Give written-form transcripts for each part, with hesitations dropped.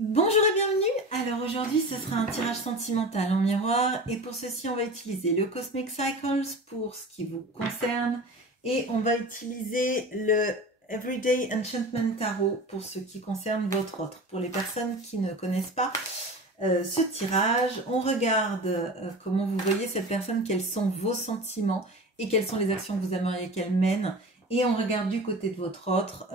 Bonjour et bienvenue. Alors aujourd'hui ce sera un tirage sentimental en miroir et pour ceci on va utiliser le Cosmic Cycles pour ce qui vous concerne et on va utiliser le Everyday Enchantment Tarot pour ce qui concerne votre autre. Pour les personnes qui ne connaissent pas ce tirage, on regarde comment vous voyez cette personne, quels sont vos sentiments et quelles sont les actions que vous aimeriez qu'elle mène. Et on regarde du côté de votre autre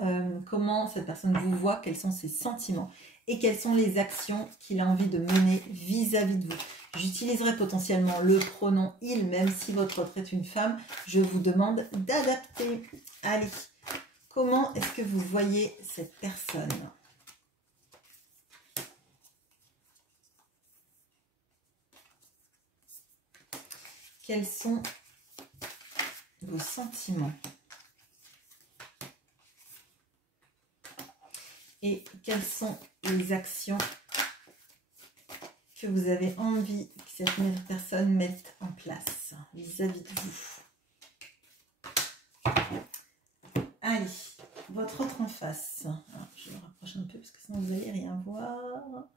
comment cette personne vous voit, quels sont ses sentiments et quelles sont les actions qu'il a envie de mener vis-à-vis de vous. J'utiliserai potentiellement le pronom « il », même si votre autre est une femme. Je vous demande d'adapter. Allez, comment est-ce que vous voyez cette personne ? Quels sont vos sentiments ? Et quelles sont les actions que vous avez envie que cette personne mette en place vis-à-vis de vous. Allez, votre autre en face. Alors, je me rapproche un peu parce que sinon vous n'allez rien voir.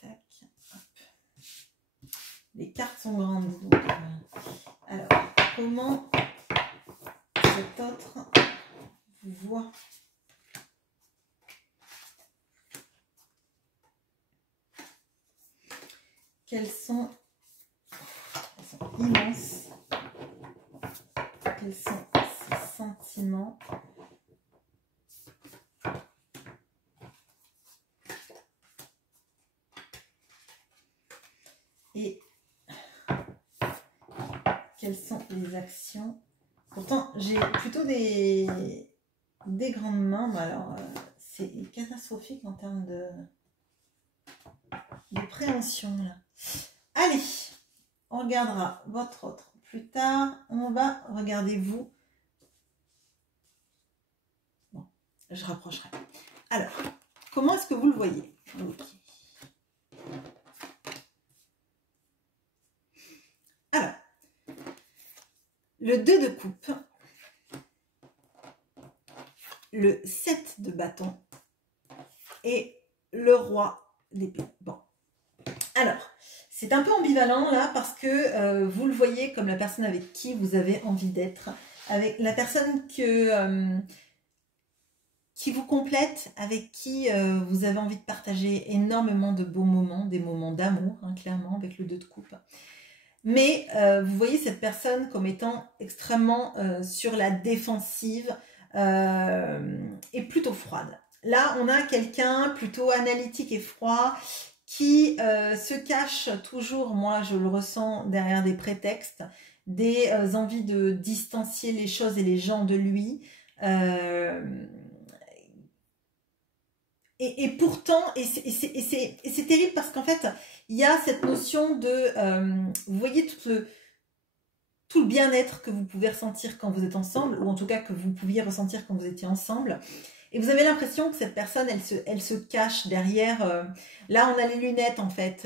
Tac, tac, hop. Les cartes sont grandes. Donc, alors, comment cet autre vous voit ? Elles sont immenses. Quels sont ces sentiments? Et quelles sont les actions? Pourtant, j'ai plutôt des grandes mains, mais alors c'est catastrophique en termes de préhension là. Allez, on regardera votre autre plus tard. On va regarder vous. Bon, je rapprocherai. Alors, comment est-ce que vous le voyez? Okay. Alors, le 2 de coupe, le 7 de bâton et le roi d'épée. Bon. Alors, c'est un peu ambivalent là parce que vous le voyez comme la personne avec qui vous avez envie d'être, avec la personne qui vous complète, avec qui vous avez envie de partager énormément de beaux moments, des moments d'amour, hein, clairement, avec le 2 de coupe. Mais vous voyez cette personne comme étant extrêmement sur la défensive et plutôt froide. Là, on a quelqu'un plutôt analytique et froid qui se cache toujours, moi je le ressens, derrière des prétextes, des envies de distancier les choses et les gens de lui. Et pourtant, et c'est terrible parce qu'en fait, il y a cette notion de, vous voyez tout le bien-être que vous pouvez ressentir quand vous êtes ensemble, ou en tout cas que vous pouviez ressentir quand vous étiez ensemble. Et vous avez l'impression que cette personne, elle se cache derrière. Là, on a les lunettes en fait,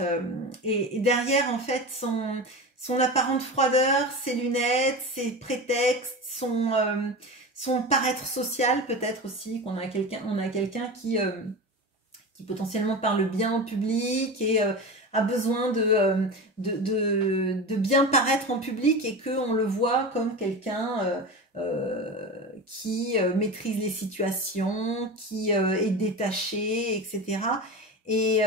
et derrière en fait son apparente froideur, ses lunettes, ses prétextes, son paraître social peut-être aussi. On a quelqu'un qui potentiellement parle bien en public et a besoin de bien paraître en public et qu'on le voit comme quelqu'un qui maîtrise les situations, qui est détaché, etc. Et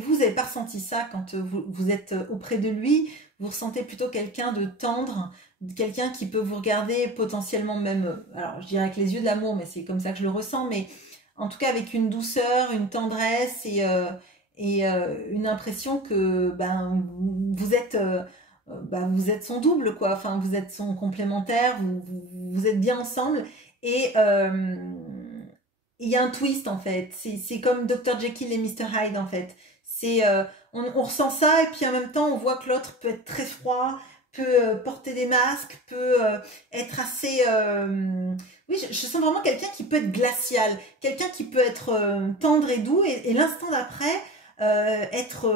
vous n'avez pas ressenti ça quand vous êtes auprès de lui. Vous ressentez plutôt quelqu'un de tendre, quelqu'un qui peut vous regarder potentiellement même, alors je dirais avec les yeux de l'amour, mais c'est comme ça que je le ressens, mais en tout cas avec une douceur, une tendresse et une impression que vous êtes son double, quoi. Enfin, vous êtes son complémentaire, vous êtes bien ensemble. Et il y a un twist, en fait. C'est comme Dr. Jekyll et Mr. Hyde, en fait. On ressent ça, et puis en même temps, on voit que l'autre peut être très froid, peut porter des masques, peut être assez... oui, je sens vraiment quelqu'un qui peut être glacial, quelqu'un qui peut être tendre et doux, et l'instant d'après, être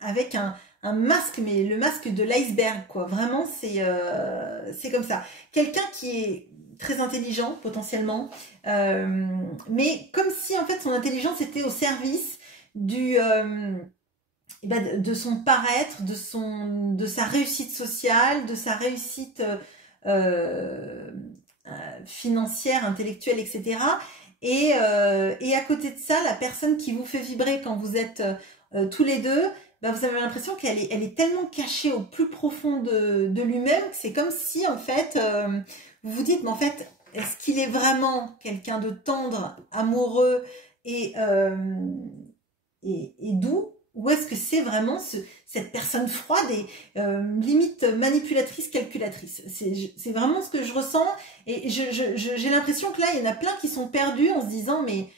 avec un masque, mais le masque de l'iceberg, quoi. Vraiment, c'est comme ça. Quelqu'un qui est très intelligent potentiellement, mais comme si en fait son intelligence était au service de son paraître, de sa réussite sociale, de sa réussite financière, intellectuelle, etc. Et à côté de ça, la personne qui vous fait vibrer quand vous êtes tous les deux, bah, vous avez l'impression qu'elle est tellement cachée au plus profond de lui-même que c'est comme si en fait vous vous dites mais en fait est-ce qu'il est vraiment quelqu'un de tendre, amoureux et doux, ou est-ce que c'est vraiment cette personne froide et limite manipulatrice, calculatrice? C'est vraiment ce que je ressens, et j'ai l'impression que là, il y en a plein qui sont perdus en se disant, mais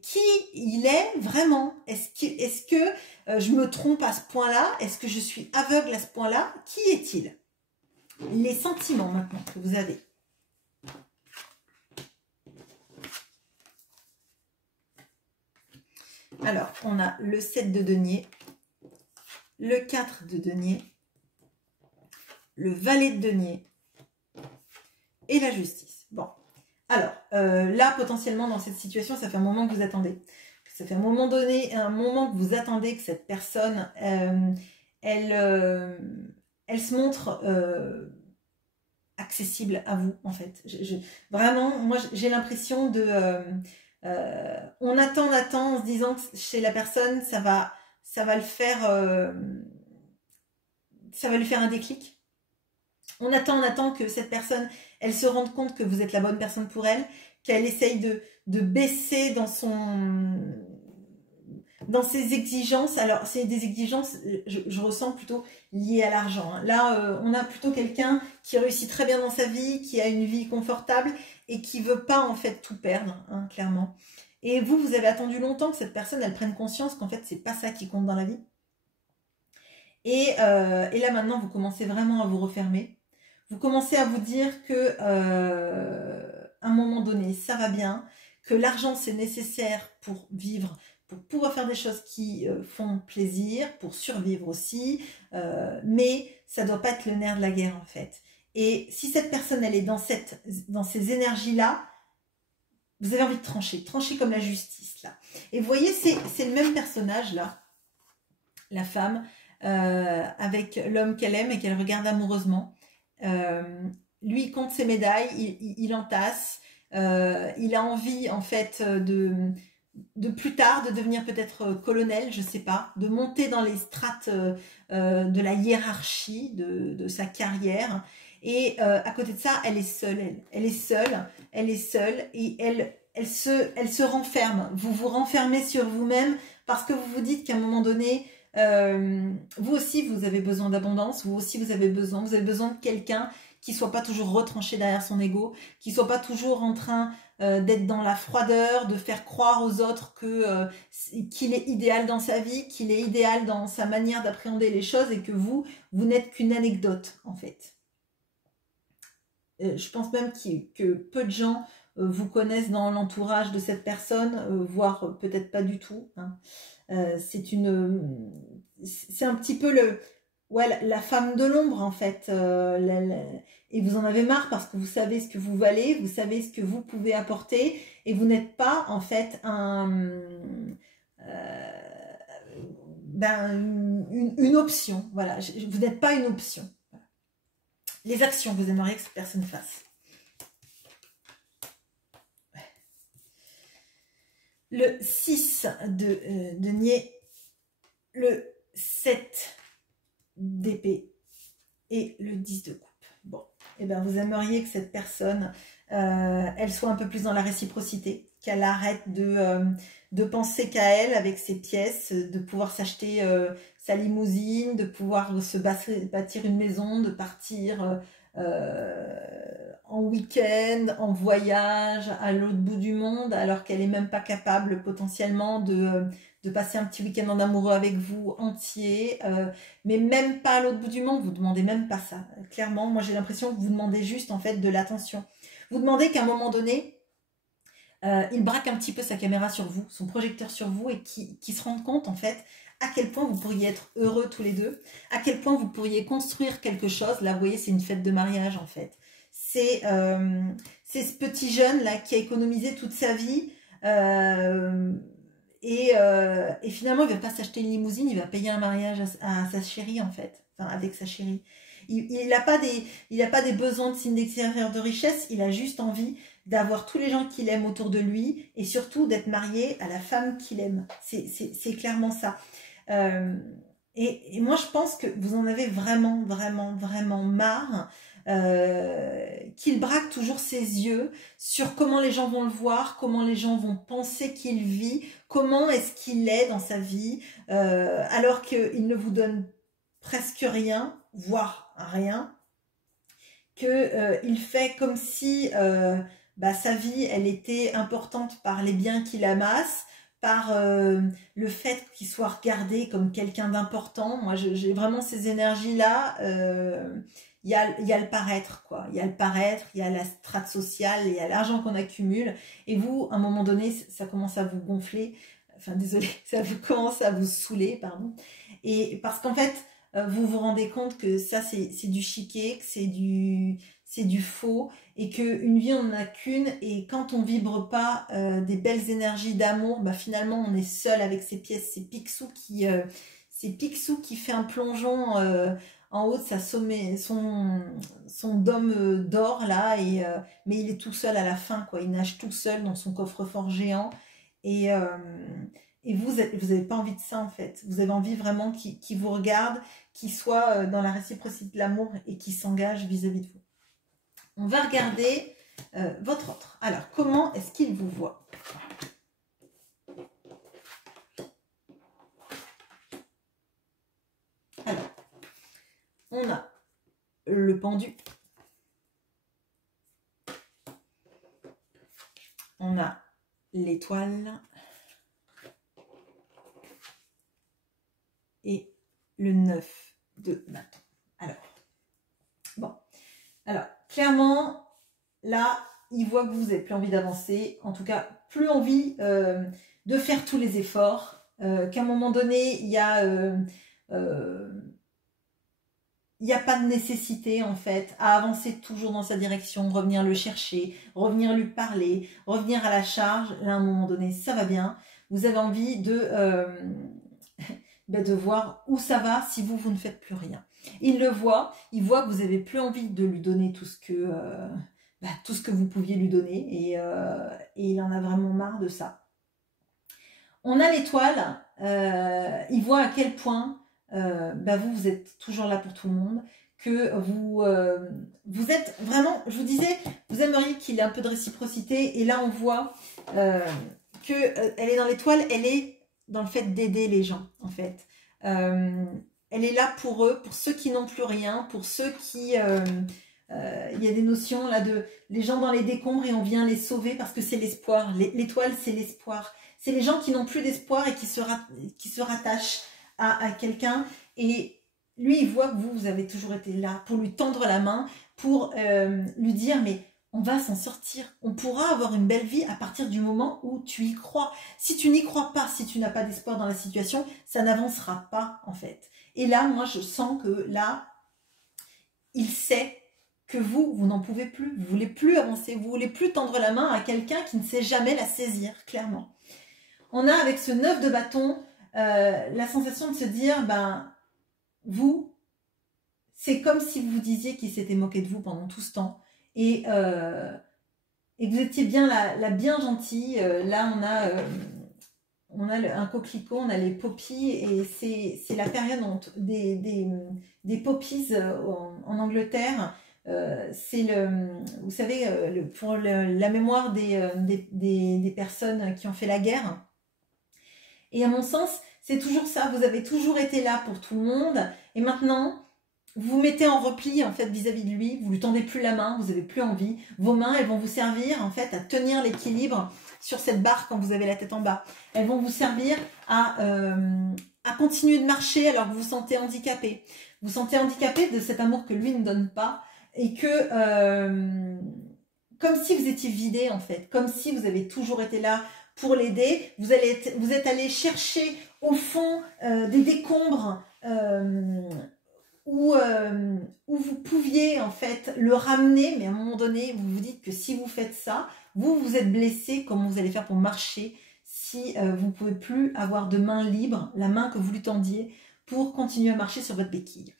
qui il est vraiment? Est-ce que je me trompe à ce point-là? Est-ce que je suis aveugle à ce point-là? Qui est-il? Les sentiments maintenant que vous avez. Alors, on a le 7 de denier, le 4 de denier, le valet de denier et la justice. Bon, alors, là, potentiellement, dans cette situation, ça fait un moment que vous attendez. Ça fait un moment donné, un moment que vous attendez que cette personne, elle se montre accessible à vous, en fait. Vraiment, moi, j'ai l'impression de... on attend en se disant que chez la personne, ça va le faire, ça va lui faire un déclic. On attend que cette personne, elle se rende compte que vous êtes la bonne personne pour elle, qu'elle essaye de baisser dans ses exigences. Alors, c'est des exigences, je ressens plutôt liées à l'argent. Hein. Là, on a plutôt quelqu'un qui réussit très bien dans sa vie, qui a une vie confortable et qui veut pas en fait tout perdre, hein, clairement. Et vous avez attendu longtemps que cette personne, elle prenne conscience qu'en fait, c'est pas ça qui compte dans la vie. Et là, maintenant, vous commencez vraiment à vous refermer. Vous commencez à vous dire que à un moment donné, ça va bien, que l'argent, c'est nécessaire pour vivre, pour pouvoir faire des choses qui font plaisir, pour survivre aussi, mais ça doit pas être le nerf de la guerre, en fait. Et si cette personne, elle est dans ces énergies-là, vous avez envie de trancher comme la justice, là. Et vous voyez, c'est le même personnage, là, la femme, avec l'homme qu'elle aime et qu'elle regarde amoureusement. Lui, il compte ses médailles, il entasse, il a envie, en fait, de plus tard, de devenir peut-être colonel, je sais pas, de monter dans les strates de la hiérarchie de sa carrière. Et à côté de ça, elle est seule, elle est seule et elle se renferme. Vous vous renfermez sur vous-même parce que vous vous dites qu'à un moment donné, vous aussi vous avez besoin d'abondance, vous aussi vous avez besoin de quelqu'un qui soit pas toujours retranché derrière son ego, qui soit pas toujours en train d'être dans la froideur, de faire croire aux autres qu'il est idéal dans sa vie, qu'il est idéal dans sa manière d'appréhender les choses et que vous n'êtes qu'une anecdote en fait. Je pense même que peu de gens vous connaissent dans l'entourage de cette personne, voire peut-être pas du tout. Hein. C'est un petit peu la femme de l'ombre en fait. Et vous en avez marre parce que vous savez ce que vous valez, vous savez ce que vous pouvez apporter, et vous n'êtes pas en fait une option. Voilà, vous n'êtes pas une option. Les actions que vous aimeriez que cette personne fasse. Le 6 de denier, le 7 d'épée et le 10 de coupe. Bon, et bien vous aimeriez que cette personne, elle soit un peu plus dans la réciprocité, qu'elle arrête de penser qu'à elle avec ses pièces, de pouvoir s'acheter sa limousine, de pouvoir se bâtir une maison, de partir en week-end, en voyage à l'autre bout du monde, alors qu'elle n'est même pas capable potentiellement de passer un petit week-end en amoureux avec vous entier, mais même pas à l'autre bout du monde, vous demandez même pas ça. Clairement, moi j'ai l'impression que vous demandez juste en fait de l'attention. Vous demandez qu'à un moment donné, il braque un petit peu sa caméra sur vous, son projecteur sur vous, et qui se rende compte en fait à quel point vous pourriez être heureux tous les deux, à quel point vous pourriez construire quelque chose. Là, vous voyez, c'est une fête de mariage en fait. C'est c'est ce petit jeune là qui a économisé toute sa vie et finalement il va pas s'acheter une limousine, il va payer un mariage à sa chérie en fait, enfin avec sa chérie. Il n'a pas des besoins de signe d'extérieur de richesse, il a juste envie d'avoir tous les gens qu'il aime autour de lui et surtout d'être marié à la femme qu'il aime. C'est clairement ça. Et moi, je pense que vous en avez vraiment, vraiment, vraiment marre qu'il braque toujours ses yeux sur comment les gens vont le voir, comment les gens vont penser qu'il vit, comment est-ce qu'il est dans sa vie, alors qu'il ne vous donne presque rien, voire rien, qu'il fait comme si sa vie, elle était importante par les biens qu'il amasse, par le fait qu'il soit regardé comme quelqu'un d'important. Moi, j'ai vraiment ces énergies-là. Il y a le paraître, quoi. Il y a le paraître, il y a la strate sociale, il y a l'argent qu'on accumule. Et vous, à un moment donné, ça commence à vous gonfler. Enfin, désolé, ça vous commence à vous saouler, pardon. Et parce qu'en fait, vous vous rendez compte que ça, c'est du chiquet, que c'est du faux, et qu'une vie, on n'en a qu'une, et quand on vibre pas des belles énergies d'amour, finalement, on est seul avec ses pièces. C'est Picsou qui fait un plongeon en haut de son dôme d'or, là, mais il est tout seul à la fin, quoi. Il nage tout seul dans son coffre-fort géant, et vous n'avez pas envie de ça, en fait. Vous avez envie vraiment qu'il vous regarde, qu'il soit dans la réciprocité de l'amour et qu'il s'engage vis-à-vis de vous. On va regarder votre autre. Alors, comment est-ce qu'il vous voit? Alors, on a le pendu. On a l'étoile. Et le 9 de bâton. Alors, clairement, là, il voit que vous n'avez plus envie d'avancer, en tout cas, plus envie de faire tous les efforts, qu'à un moment donné, il n'y a pas de nécessité, en fait, à avancer toujours dans sa direction, revenir le chercher, revenir lui parler, revenir à la charge. Là, à un moment donné, ça va bien. Vous avez envie de voir où ça va si vous ne faites plus rien. Il le voit, il voit que vous n'avez plus envie de lui donner tout ce que vous pouviez lui donner, et il en a vraiment marre de ça. On a l'étoile, il voit à quel point vous êtes toujours là pour tout le monde, que vous êtes vraiment, je vous disais, vous aimeriez qu'il ait un peu de réciprocité, et là on voit qu'elle est dans l'étoile, elle est dans le fait d'aider les gens, en fait. Elle est là pour eux, pour ceux qui n'ont plus rien, pour ceux qui... il y a des notions là de les gens dans les décombres et on vient les sauver parce que c'est l'espoir. L'étoile, c'est l'espoir. C'est les gens qui n'ont plus d'espoir et qui se rattachent à quelqu'un. Et lui, il voit que vous avez toujours été là pour lui tendre la main, pour lui dire, mais on va s'en sortir. On pourra avoir une belle vie à partir du moment où tu y crois. Si tu n'y crois pas, si tu n'as pas d'espoir dans la situation, ça n'avancera pas, en fait. Et là, moi, je sens que là, il sait que vous n'en pouvez plus. Vous ne voulez plus avancer. Vous ne voulez plus tendre la main à quelqu'un qui ne sait jamais la saisir, clairement. On a, avec ce 9 de bâton, la sensation de se dire, vous, c'est comme si vous disiez qu'il s'était moqué de vous pendant tout ce temps. Et que vous étiez bien la bien gentille. Là, on a un coquelicot, on a les poppies, et c'est la période des poppies en Angleterre. C'est vous savez, pour la mémoire des personnes qui ont fait la guerre. Et à mon sens, c'est toujours ça. Vous avez toujours été là pour tout le monde, et maintenant, vous vous mettez en repli, en fait, vis-à-vis de lui. Vous lui tendez plus la main, vous n'avez plus envie. Vos mains, elles vont vous servir, en fait, à tenir l'équilibre sur cette barre quand vous avez la tête en bas. Elles vont vous servir à continuer de marcher alors que vous vous sentez handicapé. Vous vous sentez handicapé de cet amour que lui ne donne pas, et que comme si vous étiez vidé, en fait, comme si vous avez toujours été là pour l'aider. Vous êtes allé chercher au fond des décombres où vous pouviez en fait le ramener, mais à un moment donné, vous vous dites que si vous faites ça, vous êtes blessé, comment vous allez faire pour marcher si vous ne pouvez plus avoir de main libre, la main que vous lui tendiez, pour continuer à marcher sur votre béquille.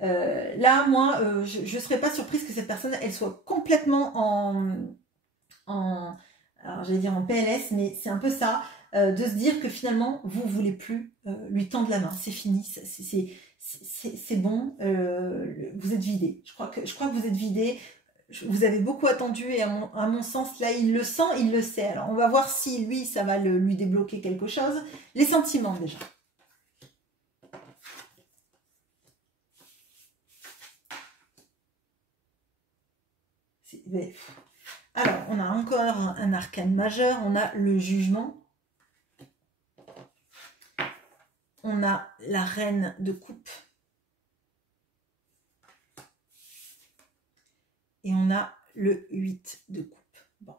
Là, moi, je ne serais pas surprise que cette personne, elle soit complètement alors j'allais dire en PLS, mais c'est un peu ça, de se dire que finalement, vous ne voulez plus lui tendre la main. C'est fini, c'est bon, vous êtes vidé. Je crois que vous êtes vidé. Vous avez beaucoup attendu et à mon sens, là, il le sent, il le sait. Alors, on va voir si lui, ça va lui débloquer quelque chose. Les sentiments, déjà. Alors, on a encore un arcane majeur. On a le jugement. On a la reine de coupe. Et on a le 8 de coupe. Bon.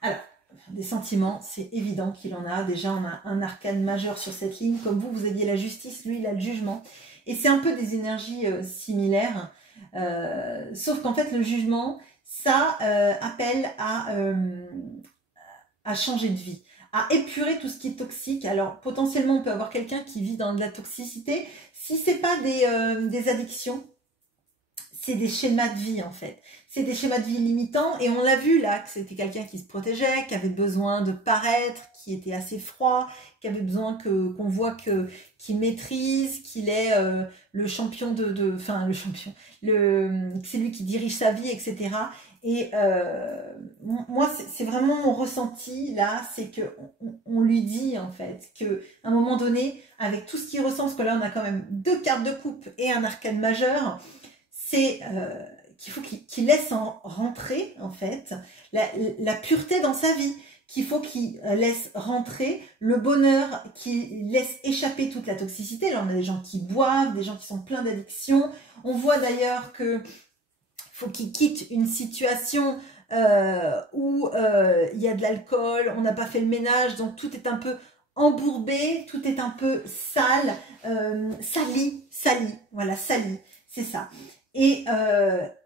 Alors, des sentiments, c'est évident qu'il en a. Déjà, on a un arcane majeur sur cette ligne. Comme vous aviez la justice, lui, il a le jugement. Et c'est un peu des énergies similaires. Sauf qu'en fait, le jugement, ça appelle à changer de vie, à épurer tout ce qui est toxique. Alors, potentiellement, on peut avoir quelqu'un qui vit dans de la toxicité. Si ce n'est pas des addictions, c'est des schémas de vie en fait. C'est des schémas de vie limitants et on l'a vu là que c'était quelqu'un qui se protégeait, qui avait besoin de paraître, qui était assez froid, qui avait besoin qu'on voit qu'il maîtrise, qu'il est le champion enfin le champion, c'est lui qui dirige sa vie, etc. Et moi c'est vraiment mon ressenti là, c'est que on lui dit en fait que à un moment donné, avec tout ce qu'il ressent, parce que là on a quand même 2 cartes de coupe et un arcane majeur, c'est qu'il faut qu'il laisse en rentrer en fait la pureté dans sa vie, qu'il faut qu'il laisse rentrer le bonheur, qu'il laisse échapper toute la toxicité. Là on a des gens qui boivent, des gens qui sont pleins d'addictions. On voit d'ailleurs que faut qu'il quitte une situation où il y a de l'alcool, on n'a pas fait le ménage, donc tout est un peu embourbé, tout est un peu sale, sali, voilà, sali, c'est ça. Et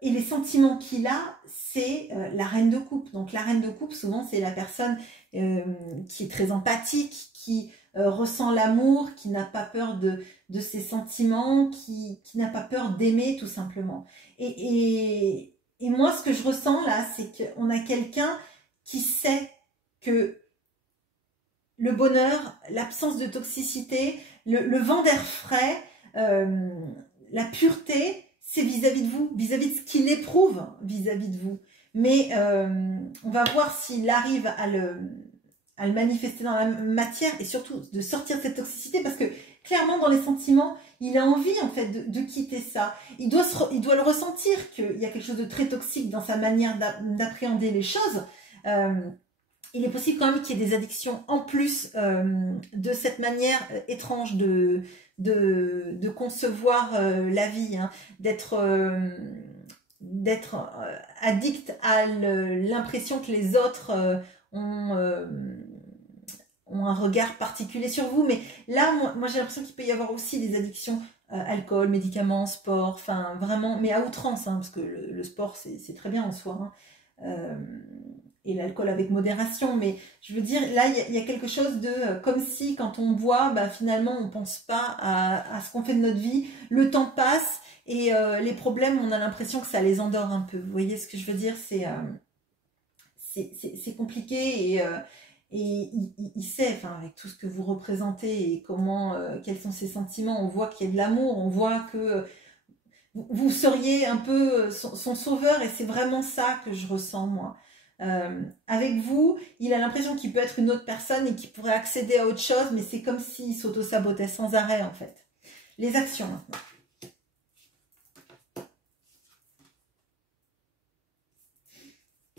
les sentiments qu'il a, c'est la reine de coupe. Donc la reine de coupe, souvent, c'est la personne qui est très empathique, qui ressent l'amour, qui n'a pas peur de ses sentiments, qui n'a pas peur d'aimer, tout simplement. Et moi, ce que je ressens là, c'est qu'on a quelqu'un qui sait que le bonheur, l'absence de toxicité, le vent d'air frais, la pureté, c'est vis-à-vis de vous, vis-à-vis de ce qu'il éprouve vis-à-vis de vous. Mais on va voir s'il arrive à le manifester dans la matière et surtout de sortir de cette toxicité, parce que clairement dans les sentiments, il a envie en fait de quitter ça. Il doit le ressentir qu'il y a quelque chose de très toxique dans sa manière d'appréhender les choses. Il est possible quand même qu'il y ait des addictions en plus de cette manière étrange de concevoir la vie, hein, d'être addict à l'impression que les autres ont un regard particulier sur vous. Mais là, moi j'ai l'impression qu'il peut y avoir aussi des addictions, alcool, médicaments, sport, enfin vraiment, mais à outrance, hein, parce que le sport c'est très bien en soi, hein, et l'alcool avec modération, mais je veux dire, là il y a quelque chose de comme si quand on boit, bah, finalement on pense pas à ce qu'on fait de notre vie, le temps passe et les problèmes, on a l'impression que ça les endort un peu. Vous voyez ce que je veux dire? C'est compliqué et il sait, enfin, avec tout ce que vous représentez et comment, quels sont ses sentiments, on voit qu'il y a de l'amour, on voit que vous seriez un peu son sauveur et c'est vraiment ça que je ressens moi. Avec vous, il a l'impression qu'il peut être une autre personne et qu'il pourrait accéder à autre chose, mais c'est comme s'il s'auto-sabotait sans arrêt en fait. Les actions maintenant.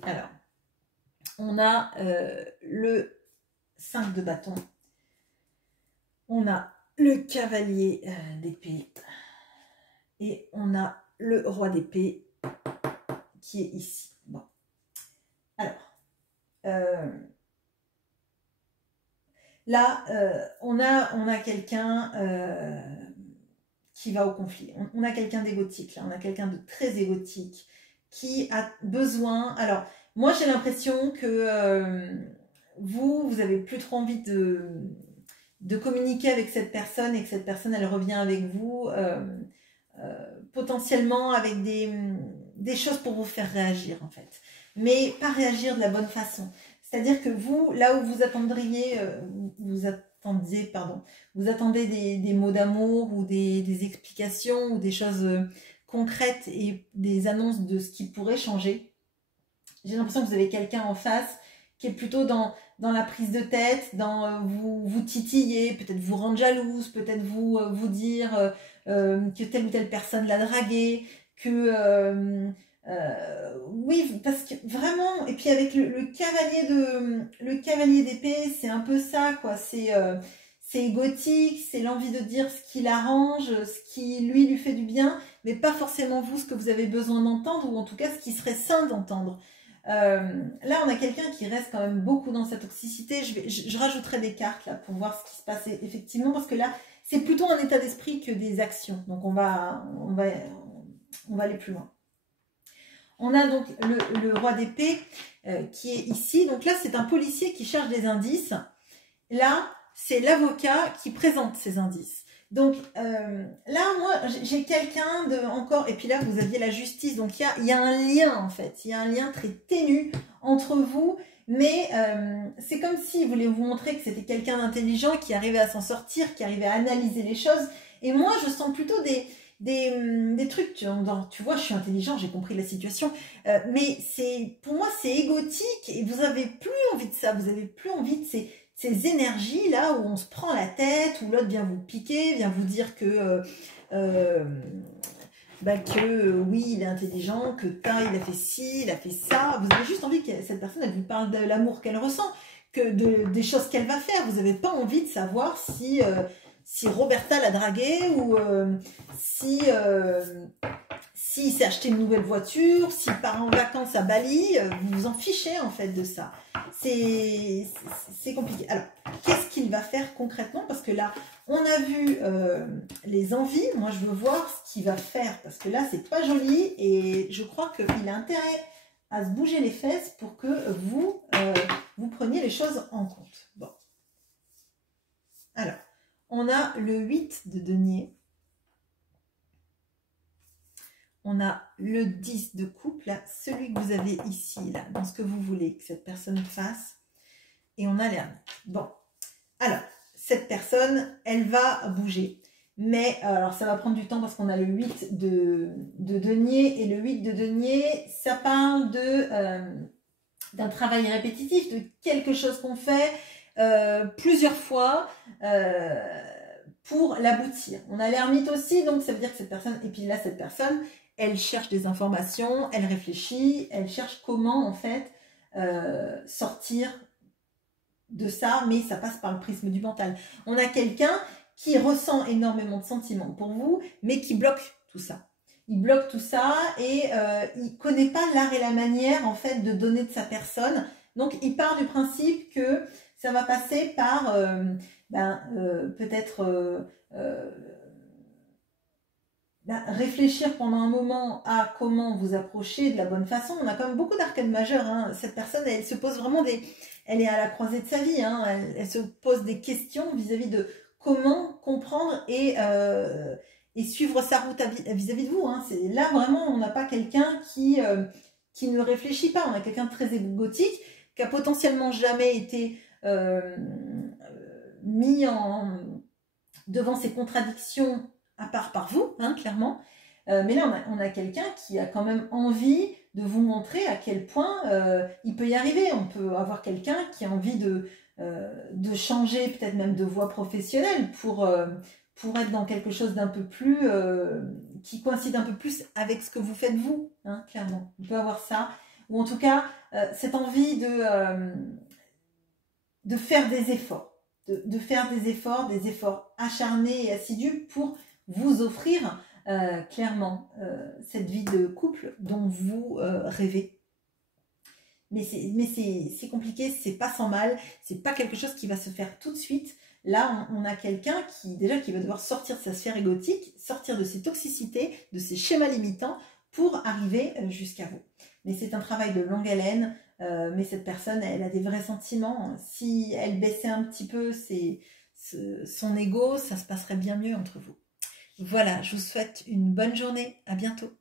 Alors, on a le 5 de bâton, on a le cavalier d'épée et on a le roi d'épée qui est ici. Bon. Alors, là, on a quelqu'un qui va au conflit. On a quelqu'un d'égotique, là, on a quelqu'un de très égotique qui a besoin... Alors, moi j'ai l'impression que vous avez plus trop envie de communiquer avec cette personne et que cette personne, elle revient avec vous potentiellement avec des choses pour vous faire réagir, en fait. Mais pas réagir de la bonne façon. C'est-à-dire que vous, là où vous attendriez, vous attendez des mots d'amour ou des explications ou des choses concrètes et des annonces de ce qui pourrait changer. J'ai l'impression que vous avez quelqu'un en face qui est plutôt dans la prise de tête, dans vous titiller, peut-être vous rendre jalouse, peut-être vous dire que telle ou telle personne l'a dragué, que oui, parce que vraiment, et puis avec le cavalier d'épée, c'est un peu ça, quoi. C'est égotique, c'est l'envie de dire ce qui l'arrange, ce qui lui fait du bien, mais pas forcément vous, ce que vous avez besoin d'entendre, ou en tout cas ce qui serait sain d'entendre. Là, on a quelqu'un qui reste quand même beaucoup dans sa toxicité. Je rajouterai des cartes là pour voir ce qui se passe effectivement, parce que là, c'est plutôt un état d'esprit que des actions. Donc, on va aller plus loin. On a donc le roi d'épée qui est ici. Donc là, c'est un policier qui cherche des indices. Là, c'est l'avocat qui présente ces indices. Donc là, moi, j'ai quelqu'un de encore... Et puis là, vous aviez la justice. Donc il y a un lien, en fait. Il y a un lien très ténu entre vous. Mais c'est comme s'il voulait vous montrer que c'était quelqu'un d'intelligent qui arrivait à s'en sortir, qui arrivait à analyser les choses. Et moi, je sens plutôt des trucs, tu vois, je suis intelligent, j'ai compris la situation, mais pour moi c'est égotique et vous avez plus envie de ça, vous avez plus envie de ces énergies là où on se prend la tête, où l'autre vient vous piquer, vient vous dire que oui, il est intelligent, que il a fait ci, il a fait ça. Vous avez juste envie que cette personne, elle vous parle de l'amour qu'elle ressent, des choses qu'elle va faire. Vous n'avez pas envie de savoir si Roberta l'a dragué ou s'il s'est acheté une nouvelle voiture, s'il part en vacances à Bali. Vous vous en fichez en fait de ça. C'est compliqué. Alors, qu'est-ce qu'il va faire concrètement? Parce que là, on a vu les envies. Moi, je veux voir ce qu'il va faire. Parce que là, c'est pas joli. Et je crois qu'il a intérêt à se bouger les fesses pour que vous preniez les choses en compte. Bon. Alors, on a le 8 de denier. On a le 10 de coupe, là, celui que vous avez ici, là, dans ce que vous voulez que cette personne fasse. Et on a l'ermite. Bon, alors, cette personne, elle va bouger. Mais, alors ça va prendre du temps parce qu'on a le 8 de denier. Et le 8 de denier, ça parle d'un travail répétitif, de quelque chose qu'on fait plusieurs fois pour l'aboutir. On a l'ermite aussi, donc ça veut dire que cette personne, et puis là, cette personne, elle cherche des informations, elle réfléchit, elle cherche comment, en fait, sortir de ça, mais ça passe par le prisme du mental. On a quelqu'un qui ressent énormément de sentiments pour vous, mais qui bloque tout ça. Il bloque tout ça et il connaît pas l'art et la manière, en fait, de donner de sa personne. Donc, il part du principe que ça va passer par, peut-être... réfléchir pendant un moment à comment vous approcher de la bonne façon. On a quand même beaucoup d'arcanes majeures. Hein. Cette personne, elle se pose vraiment elle est à la croisée de sa vie. Hein. Elle se pose des questions vis-à-vis de comment comprendre et suivre sa route vis-à-vis de vous. Hein. Là, vraiment, on n'a pas quelqu'un qui ne réfléchit pas. On a quelqu'un de très égotique qui a potentiellement jamais été mis devant ses contradictions à part par vous, hein, clairement. Mais là, on a quelqu'un qui a quand même envie de vous montrer à quel point il peut y arriver. On peut avoir quelqu'un qui a envie de changer, peut-être même de voie professionnelle pour être dans quelque chose d'un peu plus... qui coïncide un peu plus avec ce que vous faites vous, hein, clairement. On peut avoir ça. Ou en tout cas, cette envie de faire des efforts. De faire des efforts acharnés et assidus pour vous offrir clairement cette vie de couple dont vous rêvez. Mais c'est compliqué, c'est pas sans mal, c'est pas quelque chose qui va se faire tout de suite. Là, on a quelqu'un qui va devoir sortir de sa sphère égotique, sortir de ses toxicités, de ses schémas limitants pour arriver jusqu'à vous. Mais c'est un travail de longue haleine, mais cette personne, elle a des vrais sentiments. Si elle baissait un petit peu son ego, ça se passerait bien mieux entre vous. Voilà, je vous souhaite une bonne journée. À bientôt.